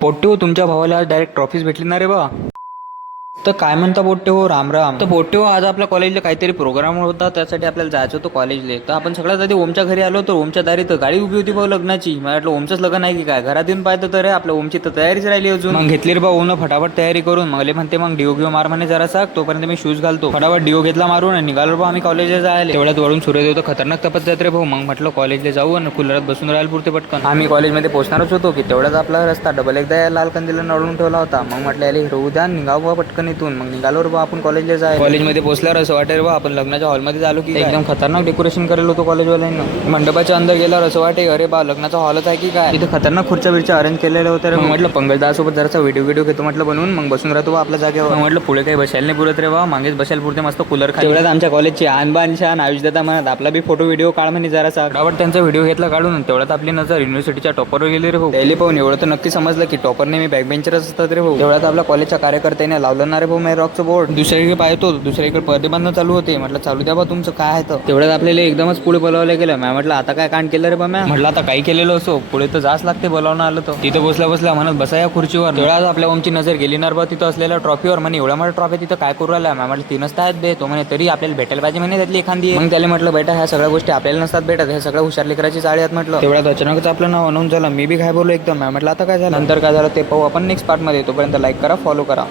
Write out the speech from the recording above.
पोट्टे हो, तुमच्या भावाला आज डायरेक्ट ट्रॉफीज भेटली ना रे बा. तर काय म्हणता पोट्टे हो, राम राम. तर पोट्टे हो, आज आपल्या कॉलेजला काहीतरी प्रोग्राम होता, त्यासाठी आपल्याला जायचं होतं कॉलेजला. तर आपण सगळ्यात आधी ओमच्या घरी आलो, तर ओमच्या दारी तर गाडी उभी होती भाऊ लग्नाची. मला वाटलं ओमचंच लग्न आहे की काय. घरात येऊन पाहतं तर आपल्या ओमची तर तयारीच राहिली अजून. मग घेतली रे बा ओमनं फटाफट तयारी करून. मग म्हणते मग डिओ घेऊ मार म्हणे जरासा. तोपर्यंत मी शूज घालतो. फटाफट डिओ घेतला मारून आणि निघालो बा आम्ही कॉलेजला जायला. तेवढ्यात वरून सूर्योदय होतं, खतरनाक तपत जात रे भाऊ. मग म्हटलं कॉलेजला जाऊ आणि कूलरात बसून राहायला पुरते पटकन. आम्ही कॉलेजमध्ये पोहोचणारच होतो की तेवढाच आपला रस्ता डबल एकदा लाल कंदीला नळून ठेवला होता. मग म्हटलं याला हिरवू द्या, निघावं पटकन इथून. मग निघालो बा आपण कॉलेजला जाय. कॉलेजमध्ये पोहोचल्यावर असं वाटे बा आपण लग्नाच्या हॉलमध्ये झालो की एकदम खतरनाक डेकोरेशन करेल होतं कॉलेजवाल्यांना. मंडपाच्या अंदर गेल्यावर असं वाटे अरे बा लग्नाचा हॉलच आहे की काय. तिथे खतरनाक खुर्च्या बिरच्या अरेंज केलेल्या होत्या रे. म्हटलं पंकजदासोबत जरासा व्हिडिओ घेतो म्हटलं बनवून. मग बसून राहतो बा आपल्या जागेवर. म्हटलं पुढे काही बसायला नाही पुरत रे बा, मागेच बसायला पुरते मस्त कूलर खाली. तेवढ्यात आमच्या कॉलेजची आणबान शान आयुषदादा म्हणत आपला बी फोटो व्हिडिओ काढ म्हणे जरासा. आवड त्यांचा व्हिडिओ घेतला काढून. तेवढ्यात आपली नजर युनिव्हर्सिटीच्या टॉपरवर गेली रे भाऊ. त्याला पाहून एवढं तर नक्की समजलं की टॉपर नेहमी बॅक बेंचरच असतात रे भाऊ. तेवढ्यात आपल्या कॉलेजच्या कार्यकर्त्याने लावलं ना रे भाऊ रॉकचं बोर्ड. दुसरीकडे पाहतो दुसरीकडे पडदे बंद चालू होते. म्हटलं चालू द्या बा तुमचं काय आहे तर. तेवढ्यात आपल्याला एकदमच पुढे बोलावलं गेलं. मी म्हटलं आता काय कांड केलं रे बा. म्हटलं आता काही केलेलं असो पुढे तर जास्त लागते बोलावणं आलं तर. तिथं बसल्या म्हणत बसा या खुर्चीवर. तेवढ्याच आपल्या ओमची नजर गेली ना बा तिथं असलेल्या ट्रॉफीवर. म्हणे एवढ्या मोठ्या ट्रॉफी तिथं काय करू राहिला. म्हटलं तीनच आहेत बे. तो म्हणे तरी आपल्याला भेटायला पाहिजे म्हणे त्यातली एखादी. मग त्याला म्हटलं बेटा ह्या सगळ्या गोष्टी आपल्याला नसतात भेटत, हे सगळ्या हुशार लेकराची चाळी आहेत म्हटलं. तेवढ्यात अचानकच आपलं नाव अनाऊन्स झालं. मी बी काय बोललो एकदम. म्हटलं आता काय झालं, नंतर काय झालं ते पाहू आपण नेक्स्ट पार्टमध्ये. तोपर्यंत लाईक करा, फॉलो करा.